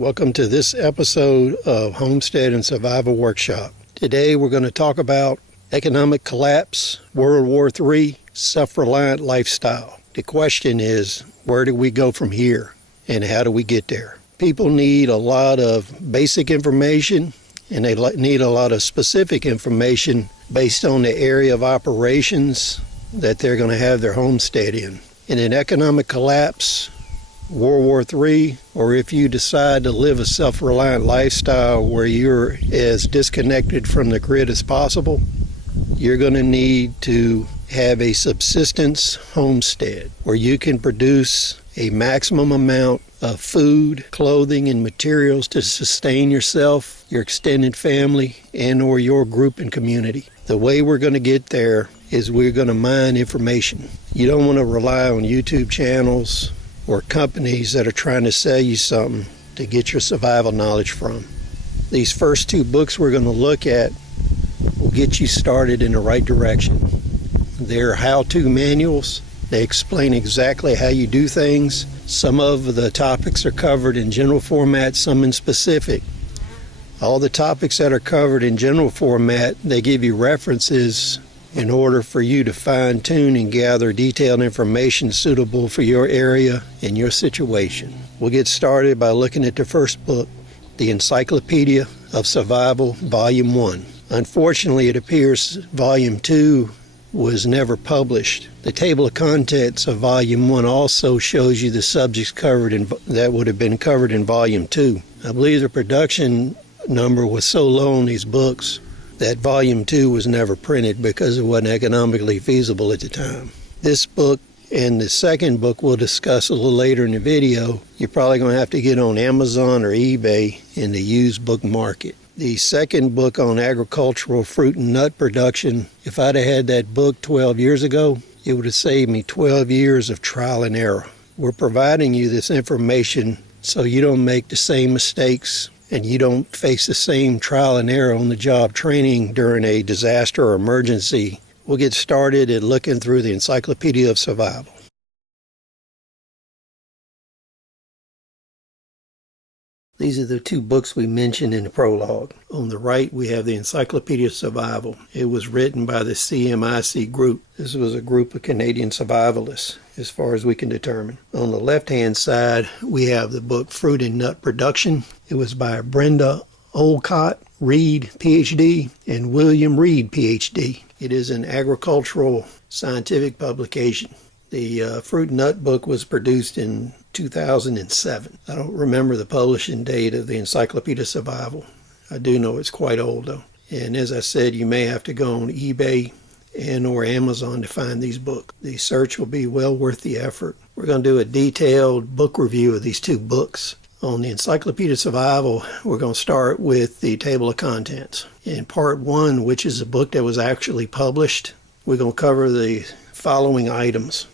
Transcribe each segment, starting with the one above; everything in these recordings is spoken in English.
Welcome to this episode of Homestead and Survival Workshop. Today we're going to talk about economic collapse, World War III, self-reliant lifestyle. The question is, where do we go from here and how do we get there? People need a lot of basic information and they need a lot of specific information based on the area of operations that they're going to have their homestead in. In an economic collapse, World War III, or if you decide to live a self-reliant lifestyle where you're as disconnected from the grid as possible, you're going to need to have a subsistence homestead where you can produce a maximum amount of food, clothing, and materials to sustain yourself, your extended family, and or your group and community. The way we're going to get there is we're going to mine information. You don't want to rely on YouTube channels or companies that are trying to sell you something to get your survival knowledge from. These first two books we're going to look at will get you started in the right direction. They're how-to manuals. They explain exactly how you do things. Some of the topics are covered in general format, some in specific. All the topics that are covered in general format, they give you references in order for you to fine-tune and gather detailed information suitable for your area and your situation. We'll get started by looking at the first book, The Encyclopedia of Survival, Volume 1. Unfortunately, it appears Volume 2 was never published. The table of contents of Volume 1 also shows you the subjects covered that would have been covered in Volume 2. I believe the production number was so low on these books that Volume 2 was never printed because it wasn't economically feasible at the time. This book and the second book we'll discuss a little later in the video, you're probably going to have to get on Amazon or eBay in the used book market. The second book on agricultural fruit and nut production, if I'd have had that book 12 years ago, it would have saved me 12 years of trial and error. We're providing you this information so you don't make the same mistakes and you don't face the same trial and error on the job training during a disaster or emergency. We'll get started at looking through the Encyclopedia of Survival. These are the two books we mentioned in the prologue. On the right, we have the Encyclopedia of Survival. It was written by the CMIC group. This was a group of Canadian survivalists, as far as we can determine. On the left-hand side, we have the book Fruit and Nut Production. It was by Brenda Olcott Reed, PhD, and William Reed, PhD. It is an agricultural scientific publication. The Fruit and Nut book was produced in 2007. I don't remember the publishing date of the Encyclopedia of Survival. I do know it's quite old, though. And as I said, you may have to go on eBay and or Amazon to find these books. The search will be well worth the effort. We're going to do a detailed book review of these two books. On the Encyclopedia of Survival, we're going to start with the table of contents. In part 1, which is a book that was actually published, we're going to cover the following items.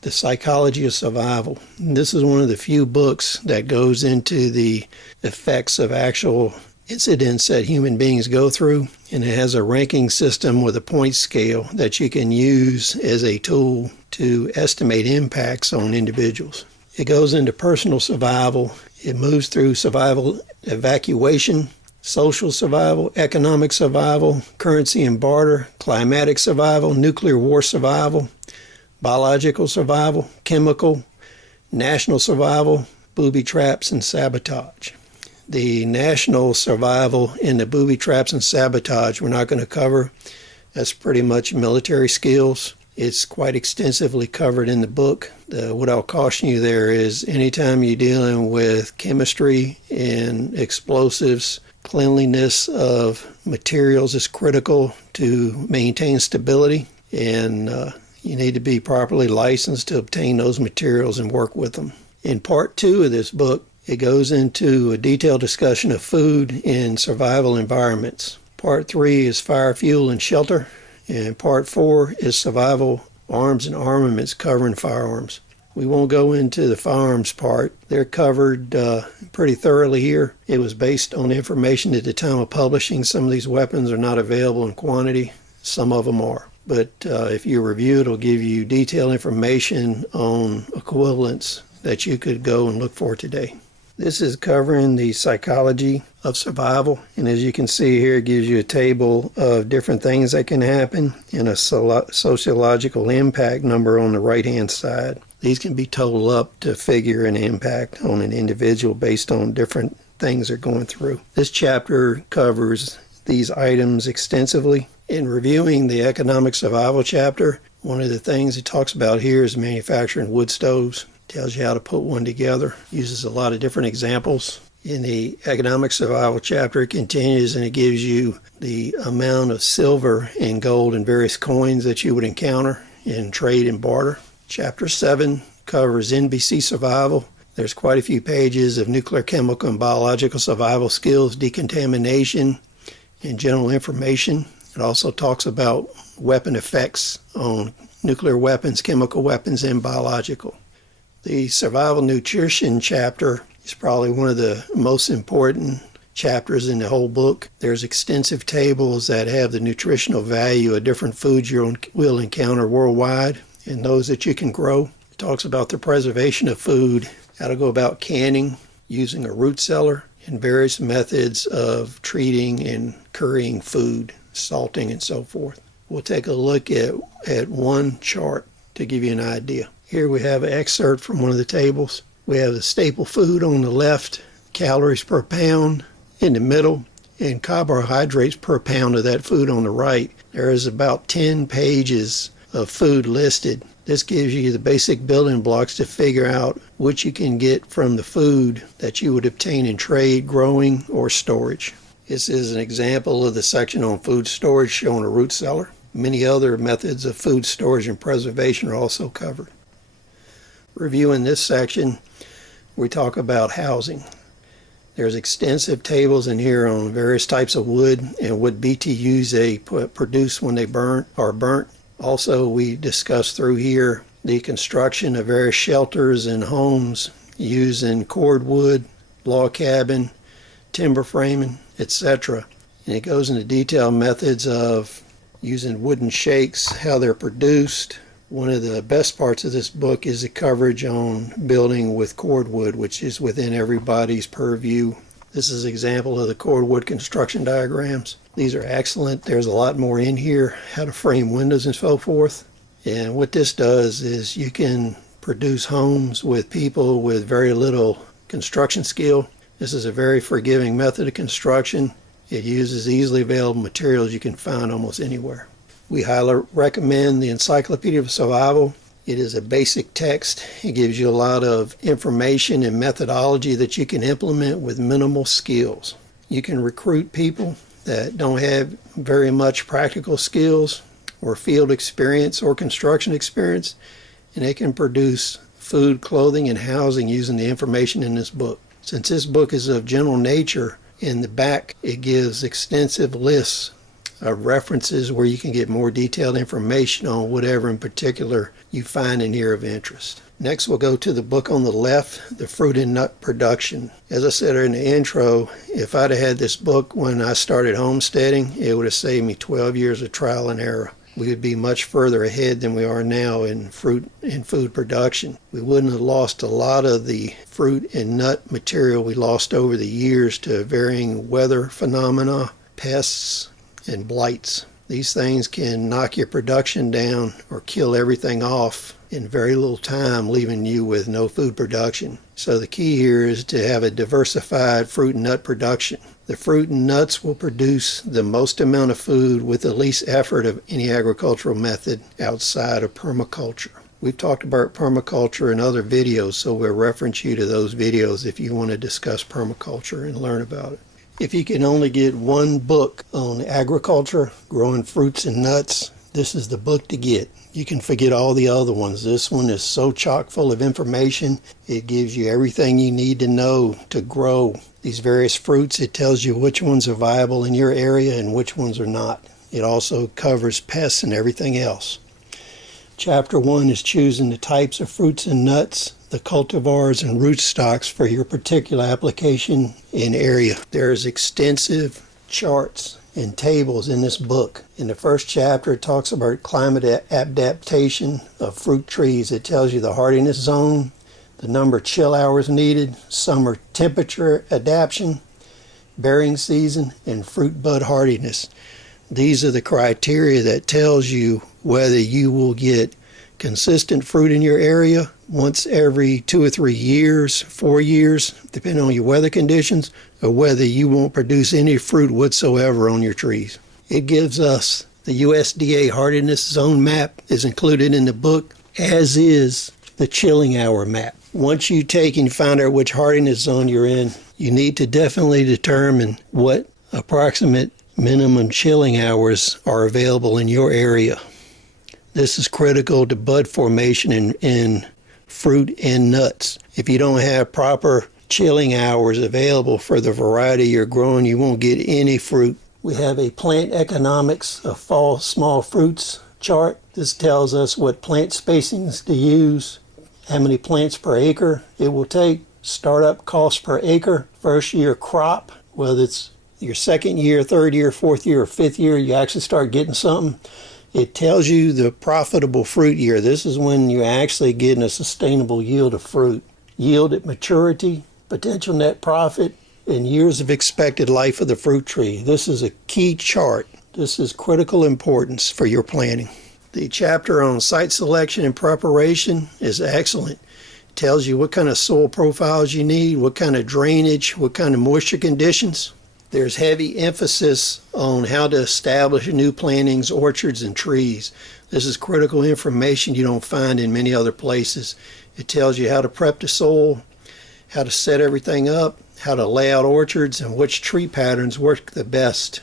The Psychology of Survival. This is one of the few books that goes into the effects of actual incidents that human beings go through, and it has a ranking system with a point scale that you can use as a tool to estimate impacts on individuals. It goes into personal survival. It moves through survival evacuation, social survival, economic survival, currency and barter, climatic survival, nuclear war survival, biological survival, chemical, national survival, booby traps, and sabotage. The national survival and the booby traps and sabotage we're not going to cover. That's pretty much military skills. It's quite extensively covered in the book. What I'll caution you there is anytime you're dealing with chemistry and explosives, cleanliness of materials is critical to maintain stability, and you need to be properly licensed to obtain those materials and work with them. In part 2 of this book, it goes into a detailed discussion of food in survival environments. Part 3 is fire, fuel, and shelter. And part 4 is survival arms and armaments covering firearms. We won't go into the firearms part. They're covered pretty thoroughly here. It was based on information at the time of publishing. Some of these weapons are not available in quantity. Some of them are. But if you review it, it'll give you detailed information on equivalents that you could go and look for today. This is covering the psychology of survival, and as you can see here, it gives you a table of different things that can happen and a sociological impact number on the right-hand side. These can be totaled up to figure an impact on an individual based on different things they're going through. This chapter covers these items extensively. In reviewing the economic survival chapter, one of the things it talks about here is manufacturing wood stoves. Tells you how to put one together. Uses a lot of different examples. In the economic survival chapter, it continues and it gives you the amount of silver and gold and various coins that you would encounter in trade and barter. Chapter 7 covers NBC survival. There's quite a few pages of nuclear, chemical, and biological survival skills, decontamination, and general information. It also talks about weapon effects on nuclear weapons, chemical weapons, and biological. The survival nutrition chapter is probably one of the most important chapters in the whole book. There's extensive tables that have the nutritional value of different foods you will encounter worldwide and those that you can grow. It talks about the preservation of food, how to go about canning, using a root cellar, and various methods of treating and currying food, salting and so forth. We'll take a look at one chart to give you an idea. Here we have an excerpt from one of the tables. We have the staple food on the left, calories per pound in the middle, and carbohydrates per pound of that food on the right. There is about 10 pages of food listed. This gives you the basic building blocks to figure out what you can get from the food that you would obtain in trade, growing, or storage. This is an example of the section on food storage showing a root cellar. Many other methods of food storage and preservation are also covered. Reviewing this section, we talk about housing. There's extensive tables in here on various types of wood and what BTUs they produce when they are burnt. Also, we discuss through here the construction of various shelters and homes using cordwood, log cabin, timber framing, etc. And it goes into detailed methods of using wooden shakes, how they're produced. One of the best parts of this book is the coverage on building with cordwood, which is within everybody's purview. This is an example of the cordwood construction diagrams. These are excellent. There's a lot more in here, how to frame windows and so forth. And what this does is you can produce homes with people with very little construction skill. This is a very forgiving method of construction. It uses easily available materials you can find almost anywhere. We highly recommend the Encyclopedia of Survival. It is a basic text. It gives you a lot of information and methodology that you can implement with minimal skills. You can recruit people that don't have very much practical skills or field experience or construction experience, and they can produce food, clothing, and housing using the information in this book. Since this book is of general nature, in the back it gives extensive lists of references where you can get more detailed information on whatever in particular you find in here of interest. Next, we'll go to the book on the left, the fruit and nut production. As I said in the intro, if I'd have had this book when I started homesteading, it would have saved me 12 years of trial and error. We would be much further ahead than we are now in fruit and food production. We wouldn't have lost a lot of the fruit and nut material we lost over the years to varying weather phenomena, pests, and blights. These things can knock your production down or kill everything off in very little time, leaving you with no food production. So the key here is to have a diversified fruit and nut production. The fruit and nuts will produce the most amount of food with the least effort of any agricultural method outside of permaculture. We've talked about permaculture in other videos, so we'll reference you to those videos if you want to discuss permaculture and learn about it. If you can only get one book on agriculture, growing fruits and nuts, this is the book to get. You can forget all the other ones. This one is so chock full of information. It gives you everything you need to know to grow these various fruits. It tells you which ones are viable in your area and which ones are not. It also covers pests and everything else. Chapter 1 is choosing the types of fruits and nuts, the cultivars and rootstocks for your particular application and area. There's extensive charts and tables in this book. In the first chapter, it talks about climate adaptation of fruit trees. It tells you the hardiness zone, the number of chill hours needed, summer temperature adaptation, bearing season, and fruit bud hardiness. These are the criteria that tells you whether you will get consistent fruit in your area once every 2 or 3 years, 4 years, depending on your weather conditions, or whether you won't produce any fruit whatsoever on your trees. It gives us the USDA hardiness zone map is included in the book, as is the chilling hour map. Once you take and find out which hardiness zone you're in, you need to definitely determine what approximate minimum chilling hours are available in your area. This is critical to bud formation in fruit and nuts. If you don't have proper chilling hours available for the variety you're growing, you won't get any fruit. We have a plant economics of fall small fruits chart. This tells us what plant spacings to use, how many plants per acre it will take, startup cost per acre, first year crop, whether it's your second year, third year, fourth year, or fifth year, you actually start getting something. It tells you the profitable fruit year. This is when you're actually getting a sustainable yield of fruit. Yield at maturity, potential net profit, and years of expected life of the fruit tree. This is a key chart. This is critical importance for your planting. The chapter on site selection and preparation is excellent. It tells you what kind of soil profiles you need, what kind of drainage, what kind of moisture conditions. There's heavy emphasis on how to establish new plantings, orchards, and trees. This is critical information you don't find in many other places. It tells you how to prep the soil, how to set everything up, how to lay out orchards, and which tree patterns work the best.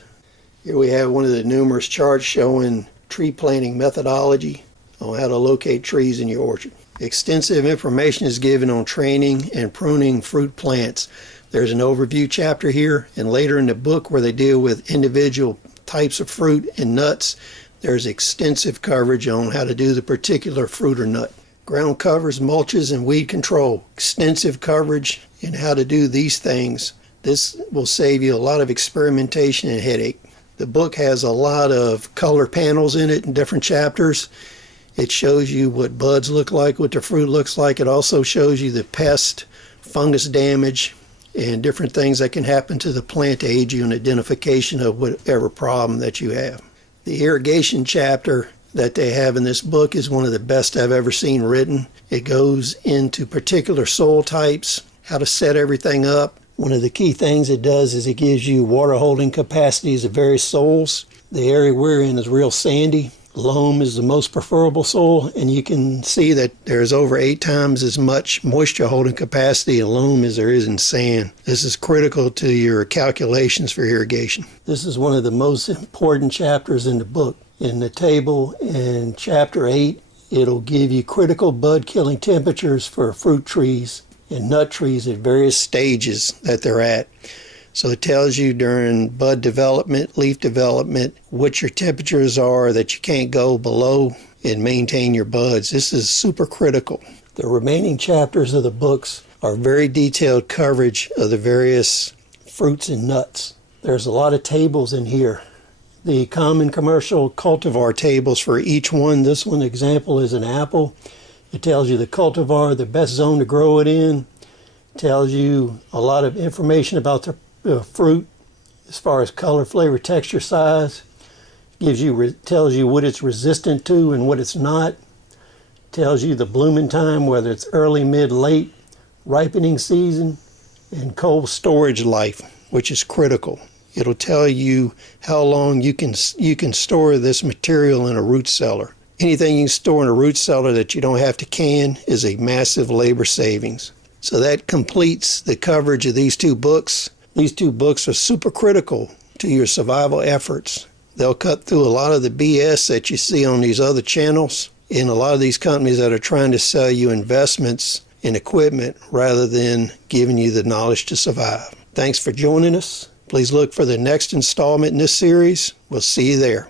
Here we have one of the numerous charts showing tree planting methodology on how to locate trees in your orchard. Extensive information is given on training and pruning fruit plants. There's an overview chapter here, and later in the book where they deal with individual types of fruit and nuts, there's extensive coverage on how to do the particular fruit or nut. Ground covers, mulches, and weed control. Extensive coverage in how to do these things. This will save you a lot of experimentation and headache. The book has a lot of color panels in it in different chapters. It shows you what buds look like, what the fruit looks like. It also shows you the pest, fungus damage, and different things that can happen to the plant to aid you in identification of whatever problem that you have. The irrigation chapter that they have in this book is one of the best I've ever seen written. It goes into particular soil types, how to set everything up. One of the key things it does is it gives you water holding capacities of various soils. The area we're in is real sandy. Loam is the most preferable soil, and you can see that there's over 8 times as much moisture holding capacity in loam as there is in sand. This is critical to your calculations for irrigation. This is one of the most important chapters in the book. In the table in chapter 8, it'll give you critical bud killing temperatures for fruit trees and nut trees at various stages that they're at. So it tells you during bud development, leaf development, what your temperatures are that you can't go below and maintain your buds. This is super critical. The remaining chapters of the books are very detailed coverage of the various fruits and nuts. There's a lot of tables in here. The common commercial cultivar tables for each one. This one example is an apple. It tells you the cultivar, the best zone to grow it in. It tells you a lot of information about the fruit as far as color, flavor, texture, size. Tells you what it's resistant to and what it's not. Tells you the blooming time, whether it's early, mid, late, ripening season, and cold storage life, which is critical. It'll tell you how long you can store this material in a root cellar. Anything you can store in a root cellar that you don't have to can is a massive labor savings. So that completes the coverage of these 2 books. These 2 books are super critical to your survival efforts. They'll cut through a lot of the BS that you see on these other channels and a lot of these companies that are trying to sell you investments in equipment rather than giving you the knowledge to survive. Thanks for joining us. Please look for the next installment in this series. We'll see you there.